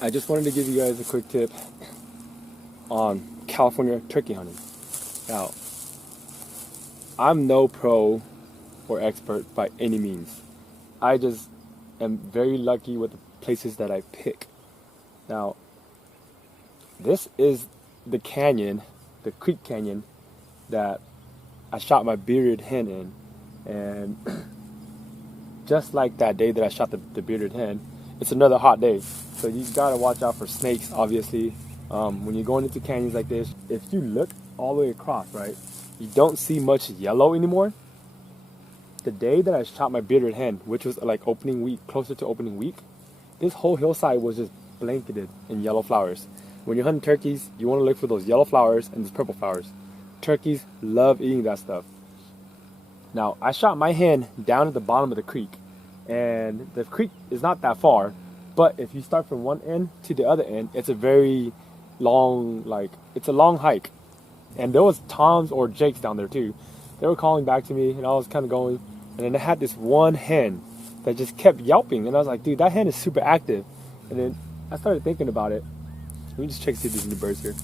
I just wanted to give you guys a quick tip on California turkey hunting. Now, I'm no pro or expert by any means. I just am very lucky with the places that I pick. Now, this is the canyon, the creek canyon, that I shot my bearded hen in. And just like that day that I shot the bearded hen, it's another hot day. So you gotta watch out for snakes, obviously. When you're going into canyons like this, if you look all the way across, right, you don't see much yellow anymore. The day that I shot my bearded hen, which was like opening week, closer to opening week, this whole hillside was just blanketed in yellow flowers. When you're hunting turkeys, you want to look for those yellow flowers and those purple flowers. Turkeys love eating that stuff. Now, I shot my hen down at the bottom of the creek, and the creek is not that far, but if you start from one end to the other end, it's a very long, it's a long hike. And there was Toms or Jakes down there too. They were calling back to me, and I was kind of going, and then I had this one hen that just kept yelping, and I was like, dude, that hen is super active. And then I started thinking about it. Let me just check see if there's any birds here.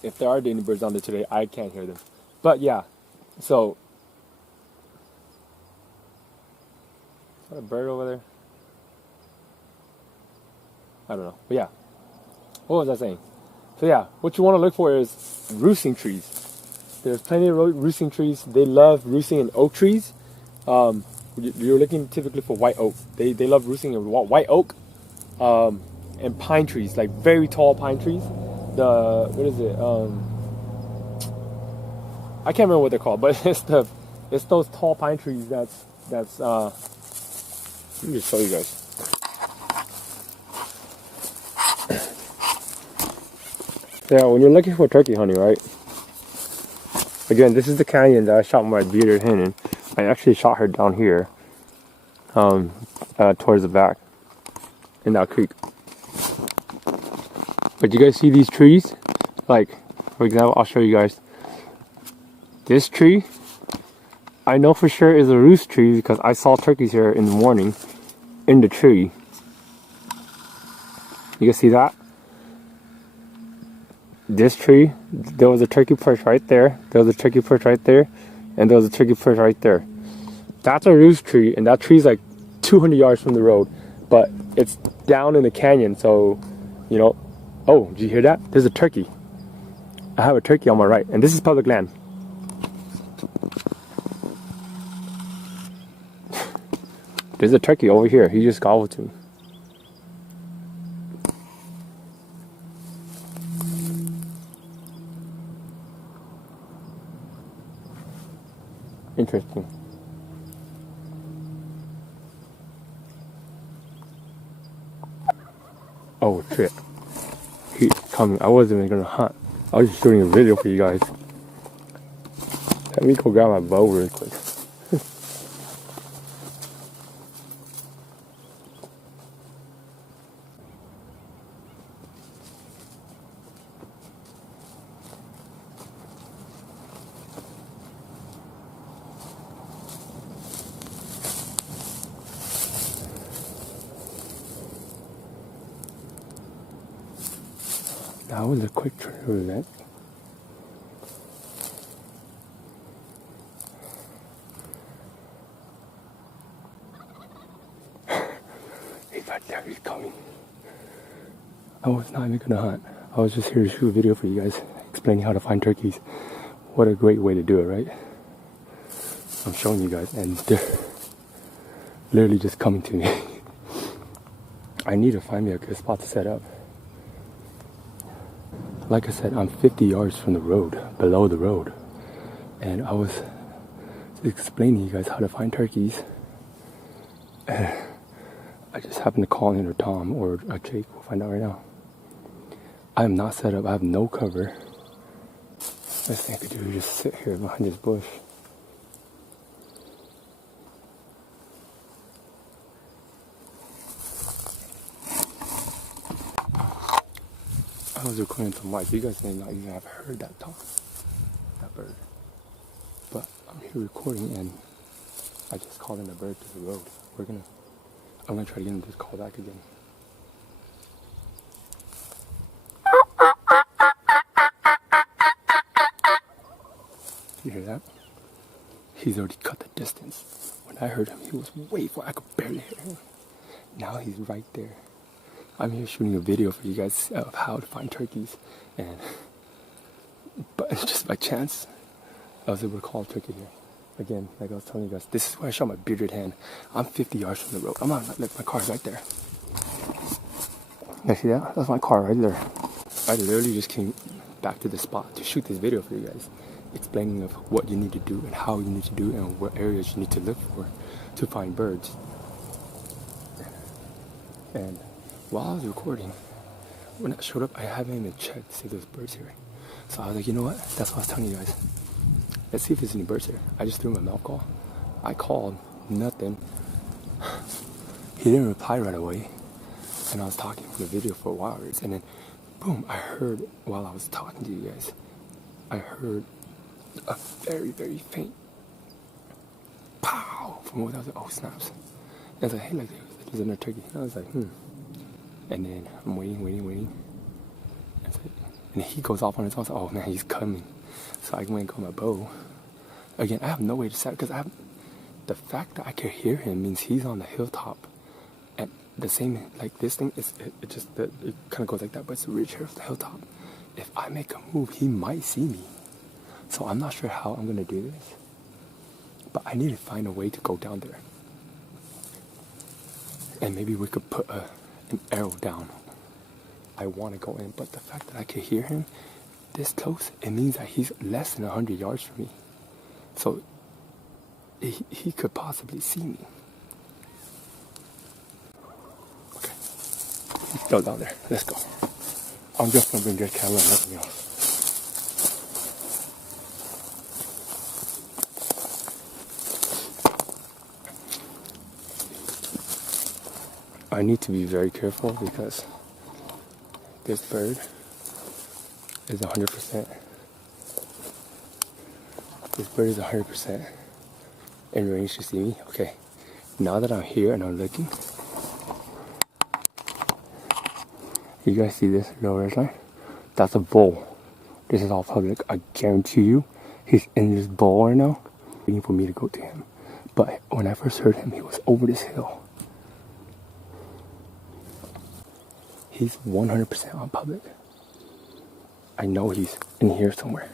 If there are any birds down there today, I can't hear them. But yeah, so is that a bird over there? I don't know. But yeah, what was I saying? So yeah, what you want to look for is roosting trees. There's plenty of roosting trees. They love roosting in oak trees. You're looking typically for white oak. They love roosting in white oak and pine trees, like very tall pine trees. What is it? I can't remember what they're called, but it's those tall pine trees that's let me just show you guys. Yeah, when you're looking for turkey hunting, right? Again, this is the canyon that I shot my bearded hen in. I actually shot her down here, towards the back, in that creek. But you guys see these trees? Like, for example, I'll show you guys. This tree, I know for sure is a roost tree because I saw turkeys here in the morning in the tree. You guys see that? This tree, there was a turkey perch right there. There was a turkey perch right there. And there was a turkey perch right there. That's a roost tree, and that tree's like 200 yards from the road. But it's down in the canyon, so, you know. Oh, did you hear that? There's a turkey. I have a turkey on my right, and this is public land. There's a turkey over here. He just gobbled to me. Interesting. Oh, shit. He's coming. I wasn't even gonna hunt. I was just shooting a video for you guys. Let me go grab my bow real quick. That was a quick trail event. He's right there, he's coming. I was not even gonna hunt. I was just here to shoot a video for you guys, explaining how to find turkeys. What a great way to do it, right? I'm showing you guys, and they're literally just coming to me. I need to find me a good spot to set up. Like I said, I'm 50 yards from the road, below the road. And I was explaining to you guys how to find turkeys. And I just happened to call in or Tom or a Jake, we'll find out right now. I am not set up, I have no cover. Best thing I could do is just sit here behind this bush. I was recording some live. You guys may not even have heard that talk, that bird. But I'm here recording and I just called in a bird to the road. I'm gonna try to get him to call back again. You hear that? He's already cut the distance. When I heard him, he was way far. I could barely hear him. Now he's right there. I'm here shooting a video for you guys of how to find turkeys. But just by chance, I was able to call a turkey here. Again, like I was telling you guys, this is where I shot my bearded hen. I'm 50 yards from the road. I'm not, like, my car's right there. You see that? That's my car right there. I literally just came back to the spot to shoot this video for you guys, explaining of what you need to do and how you need to do it and what areas you need to look for to find birds. And while I was recording, when I showed up, I haven't even checked to see if there's birds here. So I was like, you know what? That's what I was telling you guys. Let's see if there's any birds here. I just threw my mouth call. I called, nothing. He didn't reply right away. And I was talking for the video for a while. And then, boom, I heard, while I was talking to you guys, I heard a very, very faint pow from what I was like, oh, snaps. And I was like, hey, like, there's another turkey. And I was like, And then I'm waiting. And he goes off on his own. I was like, oh, man, he's coming. So I went and got my bow. Again, I have no way to set it because the fact that I can hear him means he's on the hilltop. And the same, like this thing, it kind of goes like that, but it's the ridge here of the hilltop. If I make a move, he might see me. So I'm not sure how I'm going to do this. But I need to find a way to go down there. And maybe we could put an arrow down. I want to go in, but the fact that I can hear him this close, it means that he's less than 100 yards from me. So he could possibly see me. Okay, he's still down there. Let's go. I'm just gonna bring your camera and nothing else. I need to be very careful because this bird is 100%. This bird is 100% in range to see me. Okay, now that I'm here and I'm looking, you guys see this little red line? That's a bull. This is all public. I guarantee you, he's in this bull right now, waiting for me to go to him. But when I first heard him, he was over this hill. He's 100% on public. I know he's in here somewhere.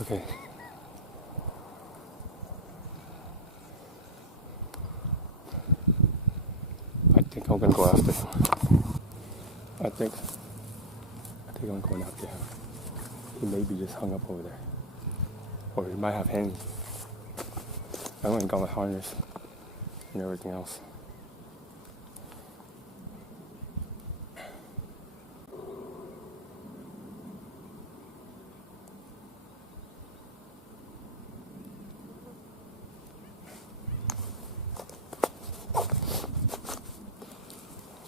Okay. I think I'm gonna go after him. I think I'm going after him. He may be just hung up over there. Or he might have hanging. I went and got my harness and everything else.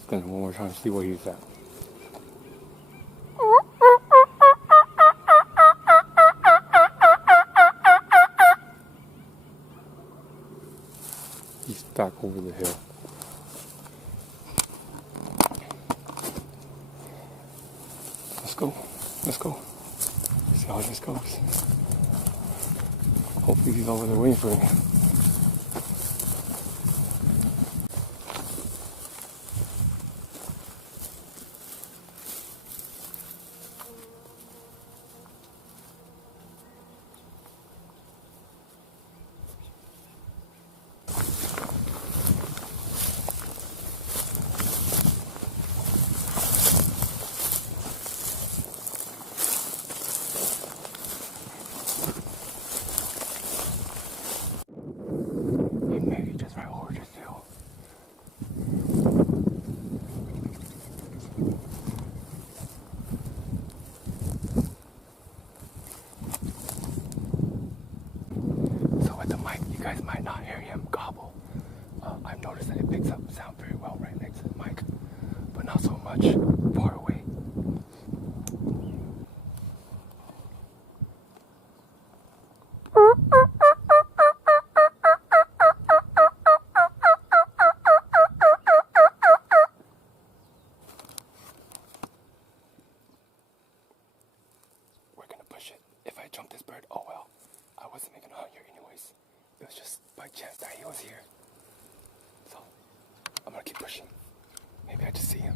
Spin it one more time to see where he's at. He's back over the hill. Let's go. Let's go. See how this goes. Hopefully he's over there waiting for me. Maybe just right over this hill. So with the mic, you guys might not hear him gobble. I've noticed that it picks up sound very well right next to the mic, but not so much far away. We're gonna push it. If I jump this bird, oh well. I wasn't making a hunt here anyways. It was just by chance that he was here. So, I'm gonna keep pushing. Maybe I just see him.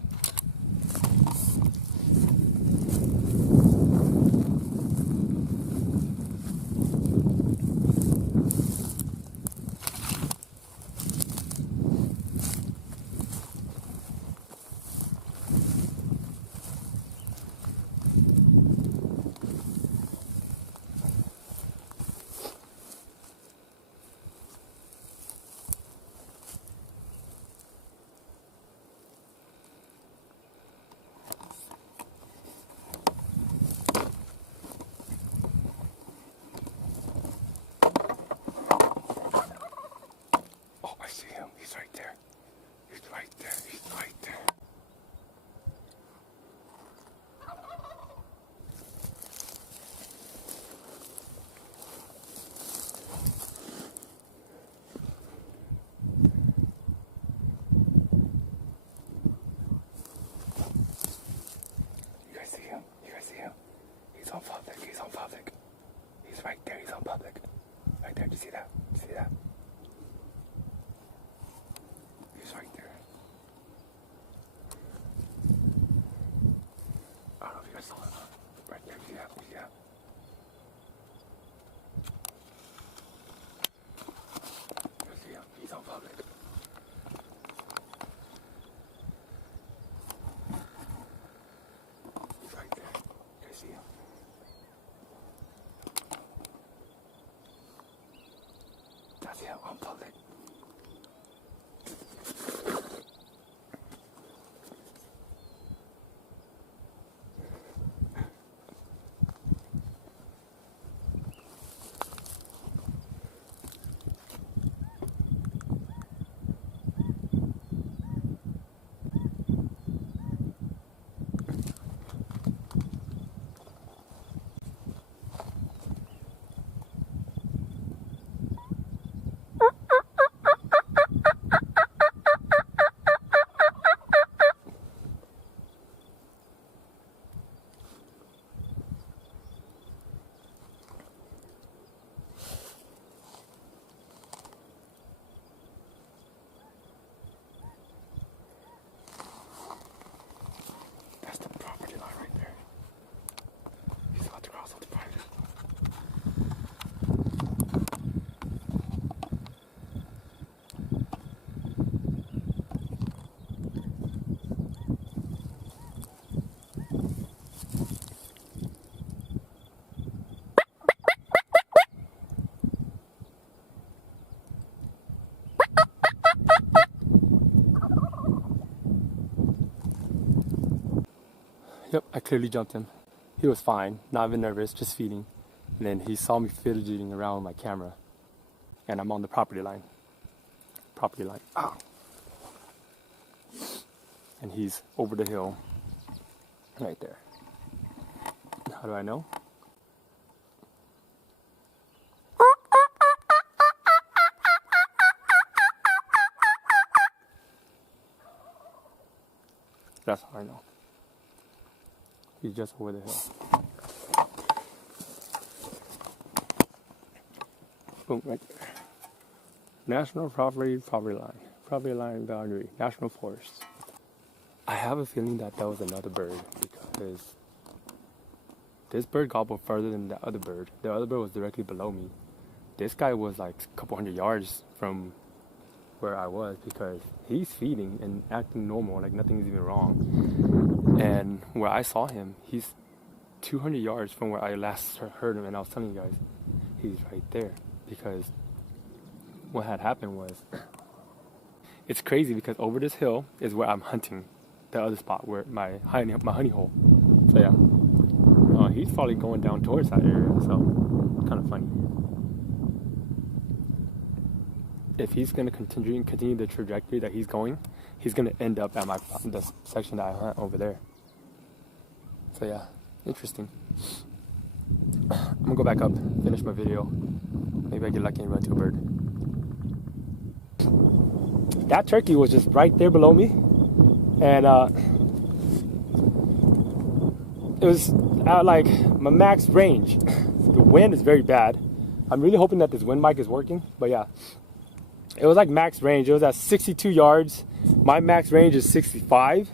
He's right there. He's right there. He's right there. You guys see him? You guys see him? He's on public. He's on public. He's right there. He's on public. Right there. Do you see that? Do you see that? He's right there. I don't know if you guys saw it. Right there. See that? See that? You see him? He's on public. He's right there. You guys see him? That's him on public. clearly jumped him. He was fine, not even nervous, just feeding. And then he saw me fidgeting around with my camera. And I'm on the property line. Ow. And he's over the hill, right there. How do I know? That's how I know. He's just over the hill. Boom, right there. National property line boundary, National Forest. I have a feeling that was another bird because this bird gobbled further than the other bird. The other bird was directly below me. This guy was like a couple hundred yards from where I was because he's feeding and acting normal, like nothing's even wrong. And where I saw him, he's 200 yards from where I last heard him, and I was telling you guys, he's right there. Because what had happened was, it's crazy because over this hill is where I'm hunting, the other spot where my honey hole. So yeah, he's probably going down towards that area, so kind of funny. If he's gonna continue the trajectory that he's going, he's gonna end up at the section that I hunt over there. So yeah, interesting. I'm gonna go back up, finish my video. Maybe I get lucky and run to a bird. That turkey was just right there below me, and it was at like my max range. The wind is very bad. I'm really hoping that this wind mic is working, but yeah. It was like max range. It was at 62 yards. My max range is 65,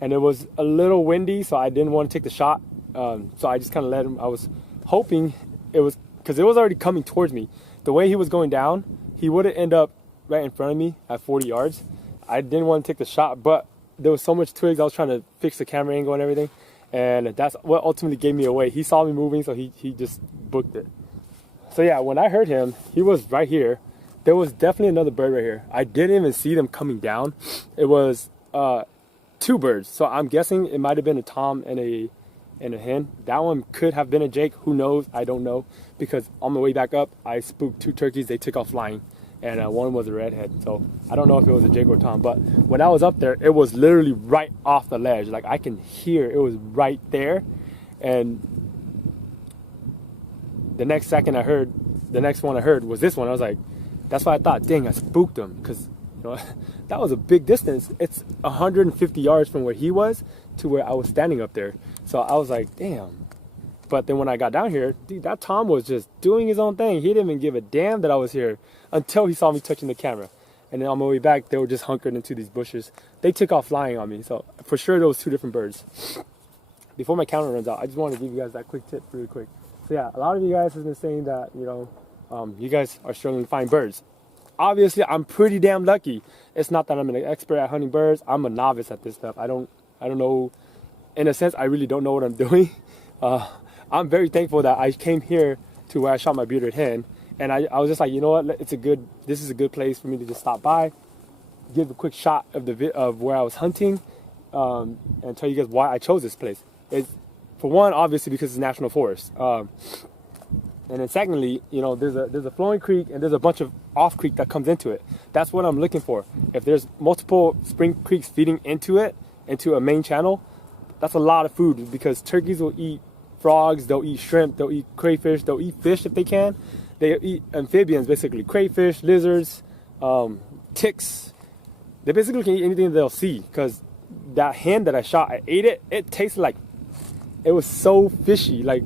and it was a little windy, so I didn't want to take the shot. So I just kind of let him. I was hoping it was, because it was already coming towards me. The way he was going down, he wouldn't end up right in front of me at 40 yards. I didn't want to take the shot, but there was so much twigs. I was trying to fix the camera angle and everything, and that's what ultimately gave me away. He saw me moving, so he just booked it. So yeah, when I heard him, he was right here. There was definitely another bird right here. I didn't even see them coming down. It was two birds. So I'm guessing it might have been a tom and a hen. That one could have been a jake. Who knows? I don't know. Because on my way back up, I spooked two turkeys. They took off flying. And one was a redhead. So I don't know if it was a jake or a tom. But when I was up there, it was literally right off the ledge. Like I can hear it was right there. And the next one I heard was this one. I was like, that's why I thought, dang, I spooked him, because that was a big distance. It's 150 yards from where he was to where I was standing up there. So I was like, damn. But then when I got down here, dude, that tom was just doing his own thing. He didn't even give a damn that I was here until he saw me touching the camera. And then on my way back, they were just hunkered into these bushes. They took off flying on me. So for sure, there was two different birds. Before my camera runs out, I just wanted to give you guys that quick tip really quick. So yeah, a lot of you guys have been saying that, you guys are struggling to find birds. Obviously, I'm pretty damn lucky. It's not that I'm an expert at hunting birds. I'm a novice at this stuff. I don't know. In a sense, I really don't know what I'm doing. I'm very thankful that I came here to where I shot my bearded hen, and I was just like, you know what? This is a good place for me to just stop by, give a quick shot of where I was hunting, and tell you guys why I chose this place. It's, for one, obviously because it's national forest. And then secondly, there's a flowing creek and there's a bunch of off creek that comes into it. That's what I'm looking for. If there's multiple spring creeks feeding into a main channel, that's a lot of food, because turkeys will eat frogs, they'll eat shrimp, they'll eat crayfish, they'll eat fish if they can. They eat amphibians, basically crayfish, lizards, ticks. They basically can eat anything they'll see, because that hen that I shot, I ate it. It tasted like, it was so fishy. Like,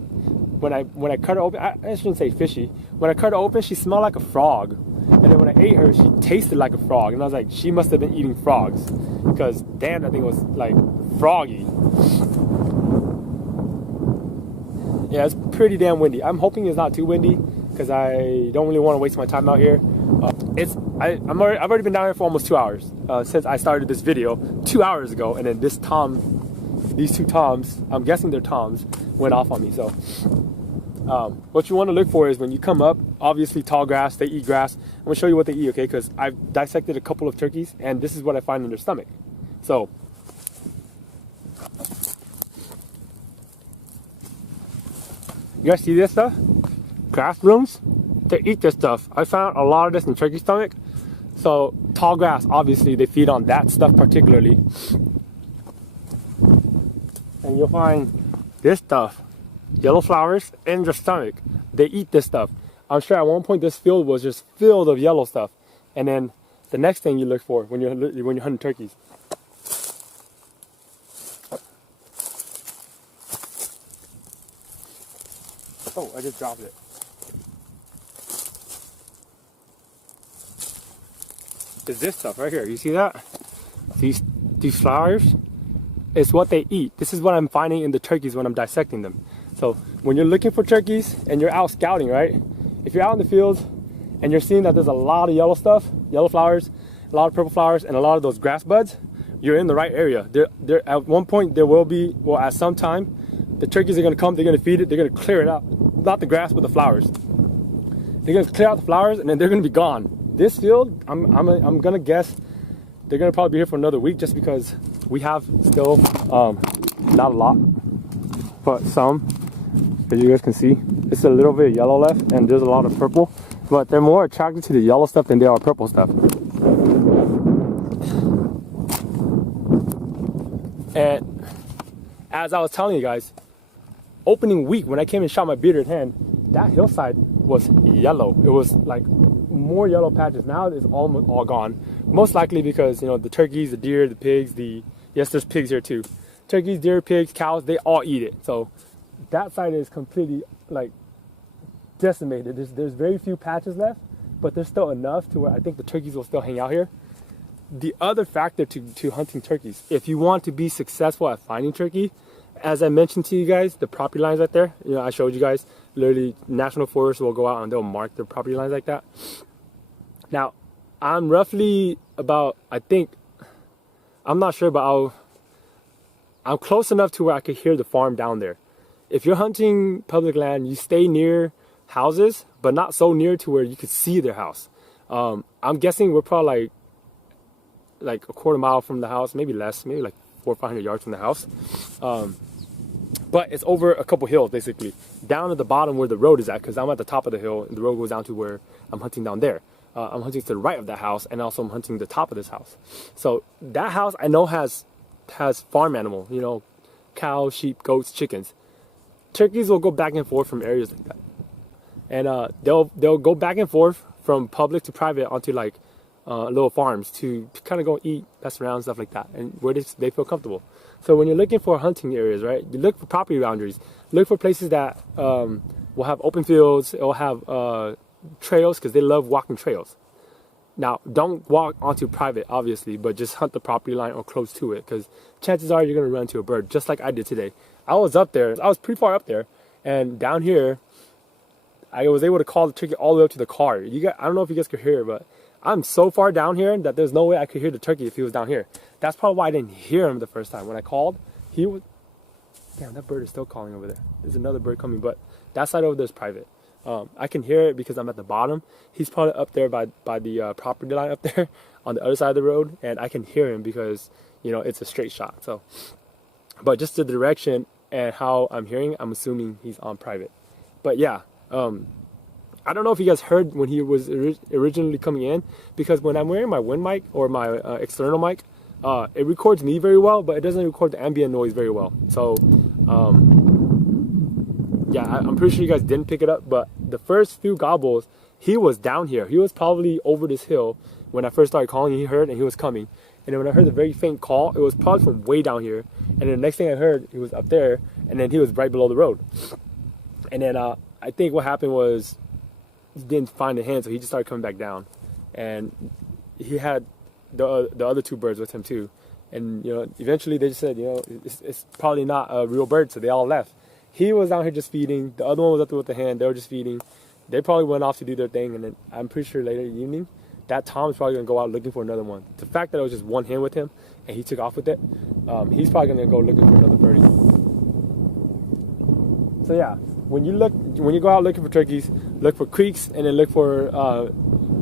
when I cut her open, I shouldn't say fishy. When I cut her open, she smelled like a frog. And then when I ate her, she tasted like a frog. And I was like, she must have been eating frogs, because damn, that thing was like froggy. Yeah, it's pretty damn windy. I'm hoping it's not too windy, because I don't really want to waste my time out here. I've already been down here for almost 2 hours since I started this video 2 hours ago, and then these two toms, I'm guessing they're toms, went off on me. So what you want to look for is when you come up, obviously tall grass, they eat grass. I'm gonna show you what they eat, okay? Because I've dissected a couple of turkeys, and this is what I find in their stomach. So You guys see this stuff? Grass blooms? They eat this stuff. I found a lot of this in turkey stomach. So tall grass, obviously, they feed on that stuff particularly. And you'll find this stuff, yellow flowers in their stomach. They eat this stuff. I'm sure at one point this field was just filled of yellow stuff. And then the next thing you look for when you're hunting turkeys. Oh, I just dropped it. Is this stuff right here. You see that? These flowers? It's what they eat. This is what I'm finding in the turkeys when I'm dissecting them. So when you're looking for turkeys and you're out scouting, right? If you're out in the fields and you're seeing that there's a lot of yellow stuff, yellow flowers, a lot of purple flowers, and a lot of those grass buds, you're in the right area. There at one point there will be, well, at some time, the turkeys are gonna come, they're gonna feed it, they're gonna clear it out. Not the grass, but the flowers. They're gonna clear out the flowers and then they're gonna be gone. This field, I'm gonna guess they're gonna probably be here for another week just because we have still not a lot, but some, as you guys can see, it's a little bit of yellow left and there's a lot of purple, but they're more attracted to the yellow stuff than they are purple stuff. And as I was telling you guys, opening week when I came and shot my bearded hen, that hillside was yellow. It was like more yellow patches. Now it's almost all gone. Most likely because, you know, the turkeys, the deer, the pigs, yes, there's pigs here too. Turkeys, deer, pigs, cows, they all eat it. So that side is completely like decimated. There's very few patches left, but there's still enough to where I think the turkeys will still hang out here. The other factor to hunting turkeys, if you want to be successful at finding turkey, as I mentioned to you guys, the property lines right there, you know, I showed you guys, literally National Forest will go out and they'll mark their property lines like that. Now, I'm roughly about, I think, I'm not sure, but I'm close enough to where I could hear the farm down there. If you're hunting public land, you stay near houses, but not so near to where you could see their house. I'm guessing we're probably like a quarter mile from the house, maybe less, maybe like 400 or 500 yards from the house. But it's over a couple hills, basically. Down at the bottom where the road is at, because I'm at the top of the hill, and the road goes down to where I'm hunting down there. I'm hunting to the right of that house, and also I'm hunting the top of this house. So that house I know has farm animal, you know, cows, sheep, goats, chickens. Turkeys will go back and forth from areas like that. And they'll go back and forth from public to private onto like little farms to kind of go eat, pass around, stuff like that, and where they feel comfortable. So when you're looking for hunting areas, right, you look for property boundaries. Look for places that will have open fields. It'll have trails, because they love walking trails. Now, don't walk onto private, obviously, but just hunt the property line or close to it, because chances are you're going to run into a bird, just like I did today. I was up there. I was pretty far up there, and down here, I was able to call the turkey all the way up to the car. I don't know if you guys could hear it, but I'm so far down here that there's no way I could hear the turkey if he was down here. That's probably why I didn't hear him the first time. When I called, he was... Damn, that bird is still calling over there. There's another bird coming, but that side over there is private. I can hear it because I'm at the bottom. He's probably up there by the property line up there on the other side of the road, and I can hear him because, you know, it's a straight shot. So, but just the direction and how I'm hearing, I'm assuming he's on private. But yeah, I don't know if you guys heard when he was originally coming in, because when I'm wearing my wind mic or my external mic, it records me very well, but it doesn't record the ambient noise very well. So, yeah, I'm pretty sure you guys didn't pick it up, but the first few gobbles, he was down here. He was probably over this hill when I first started calling. He heard and he was coming. And then when I heard the very faint call, it was probably from way down here. And then the next thing I heard, he was up there, and then he was right below the road. And then I think what happened was he didn't find the hen, so he just started coming back down. And he had the other two birds with him too. And, you know, eventually they just said, you know, it's probably not a real bird, so they all left. He was out here just feeding. The other one was up there with the hen. They were just feeding. They probably went off to do their thing, and then I'm pretty sure later in the evening, that Tom's probably going to go out looking for another one. The fact that it was just one hen with him, and he took off with it, he's probably going to go looking for another birdie. So yeah, when you go out looking for turkeys, look for creeks, and then look for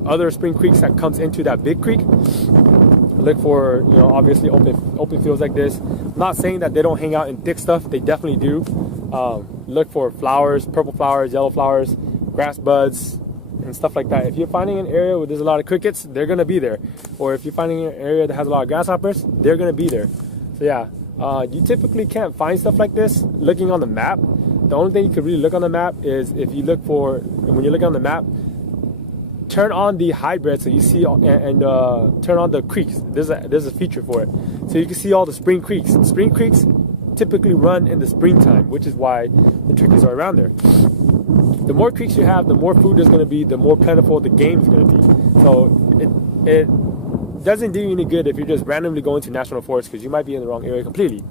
other spring creeks that comes into that big creek. Look for, you know, obviously open fields like this. I'm not saying that they don't hang out in thick stuff. They definitely do. look for flowers, purple flowers, yellow flowers, grass buds, and stuff like that. If you're finding an area where there's a lot of crickets, they're gonna be there. Or if you're finding an area that has a lot of grasshoppers, they're gonna be there. So yeah, you typically can't find stuff like this looking on the map. The only thing you could really look on the map is if you look for, when you're looking on the map, turn on the hybrid so you see, and turn on the creeks. There's a feature for it, so you can see all the spring creeks. Spring creeks typically run in the springtime, which is why the turkeys are around there. The more creeks you have, the more food there's going to be, the more plentiful the game's going to be. So it doesn't do you any good if you're just randomly going to national forest, because you might be in the wrong area completely.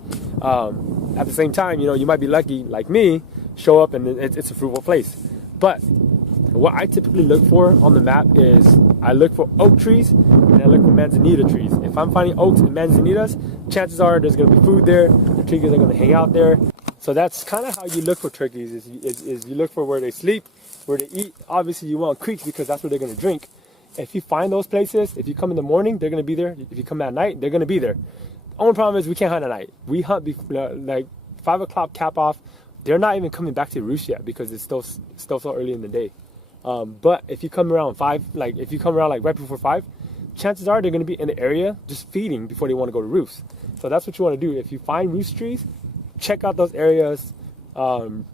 At the same time, you might be lucky, like me, show up and it's a fruitful place. But what I typically look for on the map is I look for oak trees and I look for manzanita trees. If I'm finding oaks and manzanitas, chances are there's going to be food there. The turkeys are going to hang out there. So that's kind of how you look for turkeys, is you look for where they sleep, where they eat. Obviously you want creeks because that's where they're going to drink. If you find those places, if you come in the morning, they're going to be there. If you come at night, they're going to be there. The only problem is we can't hunt at night. We hunt like 5 o'clock cap off. They're not even coming back to roost yet because it's still so early in the day. But if you come around 5, if you come around like right before 5, chances are they're going to be in the area just feeding before they want to go to roost. So that's what you want to do. If you find roost trees, check out those areas in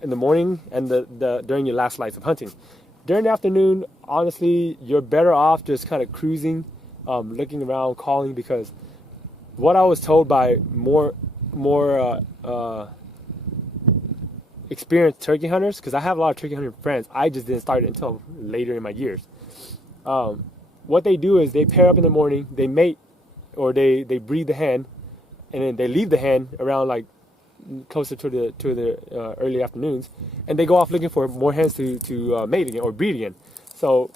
the morning and during your last lights of hunting. During the afternoon, honestly, you're better off just kind of cruising, looking around, calling, because what I was told by more experienced turkey hunters, because I have a lot of turkey hunting friends, I just didn't start it until later in my years. What they do is they pair up in the morning, they mate, or they breed the hen, and then they leave the hen around like closer to the early afternoons, and they go off looking for more hens to mate again or breed again. So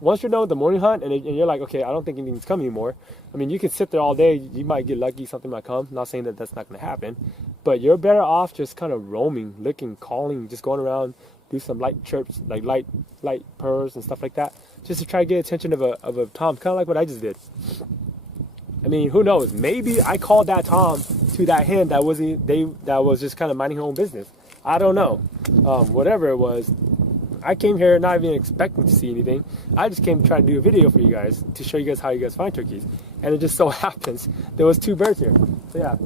once you're done with the morning hunt and you're like, okay, I don't think anything's coming anymore. I mean, you can sit there all day. You might get lucky, something might come. I'm not saying that that's not going to happen, but you're better off just kind of roaming, looking, calling, just going around, do some light chirps, like light purrs and stuff like that, just to try to get attention of a tom, kind of like what I just did. I mean, who knows? Maybe I called that tom to that hen that was just kind of minding her own business. I don't know. Whatever it was, I came here not even expecting to see anything. I just came to try to do a video for you guys to show you guys how you guys find turkeys. And it just so happens there was 2 birds here. So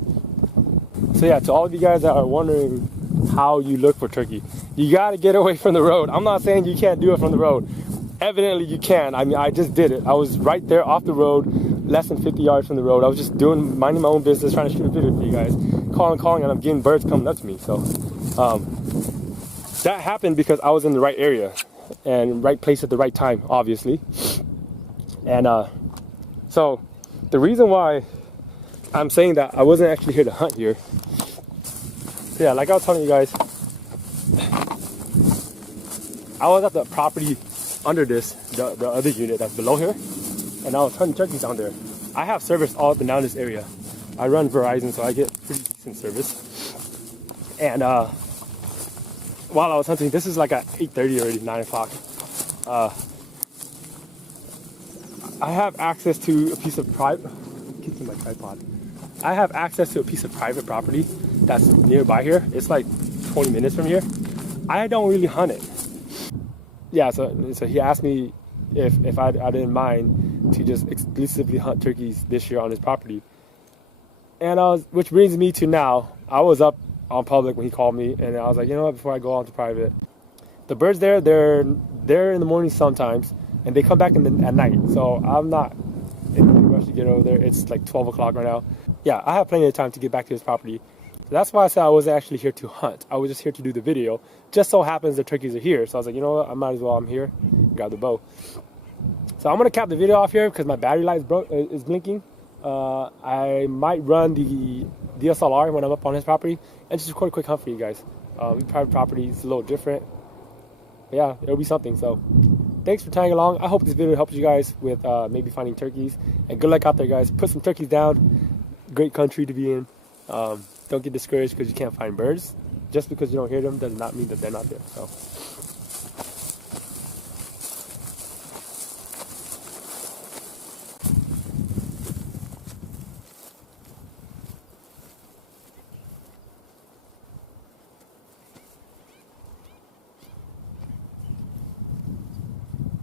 yeah, to all of you guys that are wondering how you look for turkey, you got to get away from the road. I'm not saying you can't do it from the road. Evidently you can. I mean, I just did it. I was right there off the road, less than 50 yards from the road. I was just minding my own business, trying to shoot a video for you guys, calling, and I'm getting birds coming up to me. So that happened because I was in the right area and right place at the right time, obviously. And so the reason why I'm saying that I wasn't actually here to hunt here, so yeah, like I was telling you guys, I was at the property under this, the other unit that's below here, and I was hunting turkeys down there. I have service all up and down this area. I run Verizon, so I get pretty decent service. And while I was hunting, this is like at 8:30 already, 9 o'clock. I have access to a piece of private, kicking my tripod. I have access to a piece of private property that's nearby here. It's like 20 minutes from here. I don't really hunt it. Yeah, so he asked me if I didn't mind to just exclusively hunt turkeys this year on his property. And which brings me to now. I was up on public when he called me, and I was like, you know what, before I go on to private, the birds there, they're in the morning sometimes, and they come back at night. So I'm not in any rush to get over there. It's like 12 o'clock right now. Yeah, I have plenty of time to get back to his property. So that's why I said I wasn't actually here to hunt. I was just here to do the video. Just so happens the turkeys are here. So I was like, you know what, I might as well, I'm here, grab the bow. So I'm gonna cap the video off here because my battery light is blinking. I might run the DSLR when I'm up on his property and just record a quick hunt for you guys. Private property is a little different. But yeah, it'll be something. So thanks for tagging along. I hope this video helps you guys with maybe finding turkeys. And good luck out there, guys. Put some turkeys down. Great country to be in. Don't get discouraged because you can't find birds. Just because you don't hear them does not mean that they're not there. So